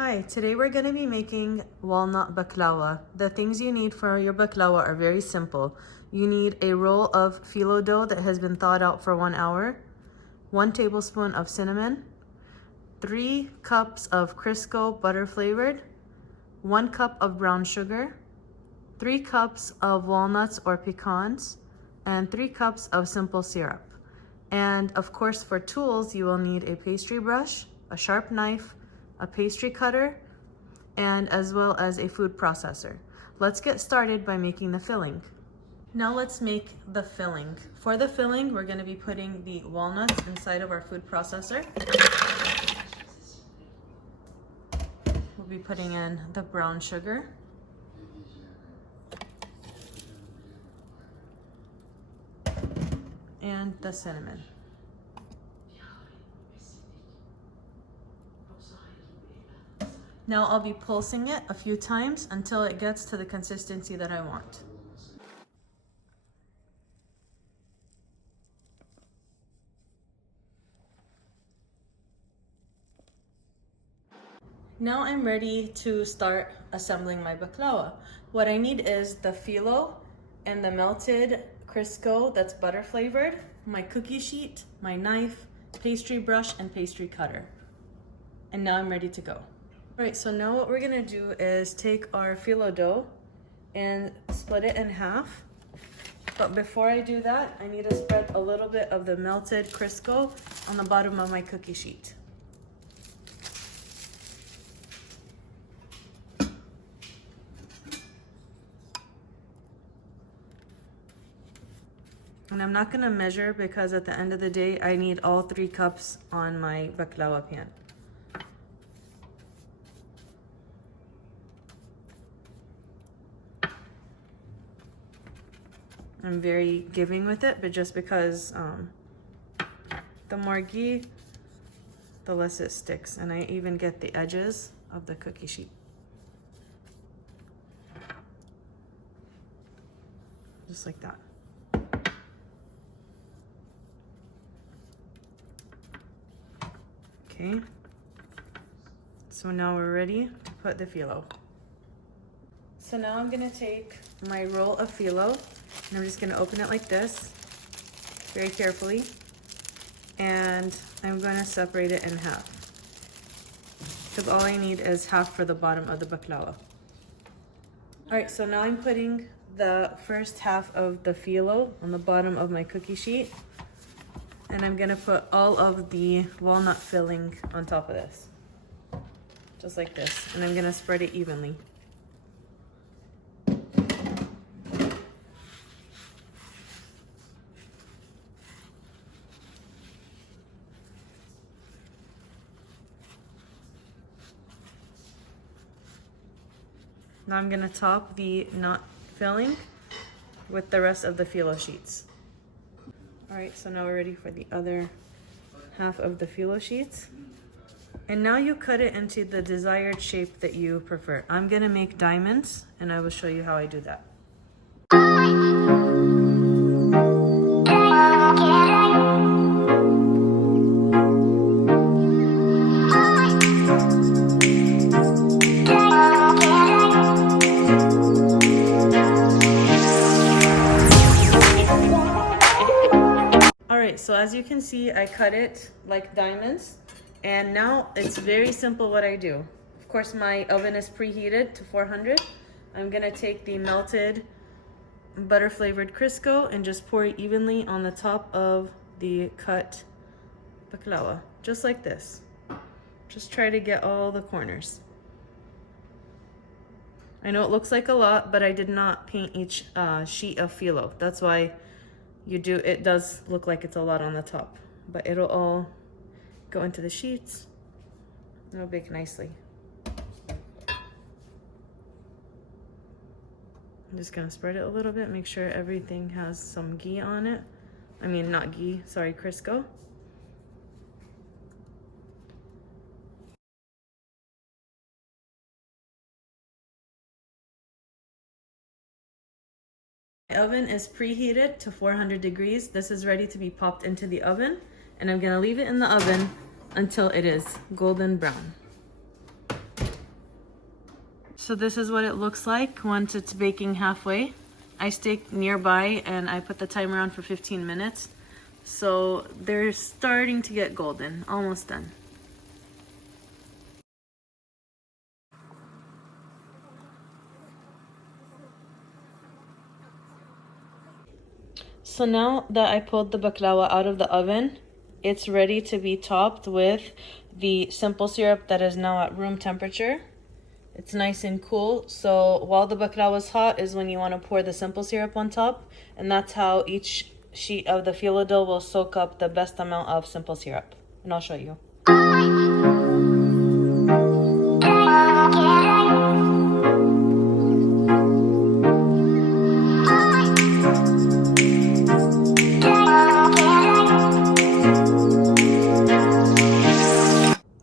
Hi, today we're going to be making walnut baklava. The things you need for your baklava are very simple. You need a roll of phyllo dough that has been thawed out for 1 hour, 1 tablespoon of cinnamon, 3 cups of Crisco butter flavored, 1 cup of brown sugar, 3 cups of walnuts or pecans, and 3 cups of simple syrup. And of course, for tools, you will need a pastry brush, a sharp knife, a pastry cutter, and as well as a food processor. Let's get started by making the filling. Now let's make the filling. For the filling, we're going to be putting the walnuts inside of our food processor. We'll be putting in the brown sugar, and the cinnamon. Now I'll be pulsing it a few times until it gets to the consistency that I want. Now I'm ready to start assembling my baklawa. What I need is the phyllo and the melted Crisco that's butter flavored, my cookie sheet, my knife, pastry brush, and pastry cutter. And now I'm ready to go. All right, so now what we're gonna do is take our phyllo dough and split it in half. But before I do that, I need to spread a little bit of the melted Crisco on the bottom of my cookie sheet. And I'm not gonna measure because at the end of the day, I need all 3 cups on my baklawa pan. I'm very giving with it, but just because the more ghee, the less it sticks. And I even get the edges of the cookie sheet. Just like that. Okay, so now we're ready to put the phyllo. So now I'm gonna take my roll of phyllo and I'm just gonna open it like this, very carefully, and I'm gonna separate it in half, because all I need is half for the bottom of the baklawa. All right, so now I'm putting the first half of the phyllo on the bottom of my cookie sheet. And I'm gonna put all of the walnut filling on top of this. Just like this. And I'm gonna spread it evenly. Now I'm gonna top the nut filling with the rest of the phyllo sheets. All right, so now we're ready for the other half of the phyllo sheets. And now you cut it into the desired shape that you prefer. I'm gonna make diamonds and I will show you how I do that. So as you can see, I cut it like diamonds, and now it's very simple what I do. Of course, my oven is preheated to 400. I'm gonna take the melted butter flavored Crisco and just pour it evenly on the top of the cut baklawa, just like this. Just try to get all the corners. I know it looks like a lot, but I did not paint each sheet of phyllo. That's why it does look like it's a lot on the top, but it'll all go into the sheets. It'll bake nicely. I'm just gonna spread it a little bit, make sure everything has some ghee on it. I mean, not ghee, sorry, Crisco. My oven is preheated to 400 degrees. This is ready to be popped into the oven, and I'm gonna leave it in the oven until it is golden brown. So this is what it looks like once it's baking halfway. I stay nearby and I put the timer on for 15 minutes. So they're starting to get golden, almost done. So now that I pulled the baklawa out of the oven, it's ready to be topped with the simple syrup that is now at room temperature. It's nice and cool. So while the baklawa is hot is when you want to pour the simple syrup on top. And that's how each sheet of the Fillo dough will soak up the best amount of simple syrup. And I'll show you.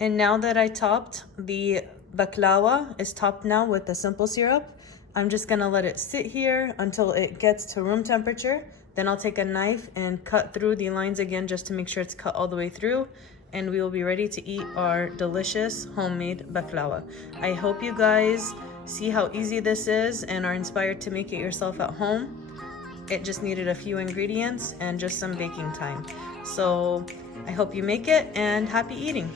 And now that I topped, the baklawa is topped now with the simple syrup. I'm just gonna let it sit here until it gets to room temperature. Then I'll take a knife and cut through the lines again just to make sure it's cut all the way through. And we will be ready to eat our delicious homemade baklawa. I hope you guys see how easy this is and are inspired to make it yourself at home. It just needed a few ingredients and just some baking time. So I hope you make it and happy eating.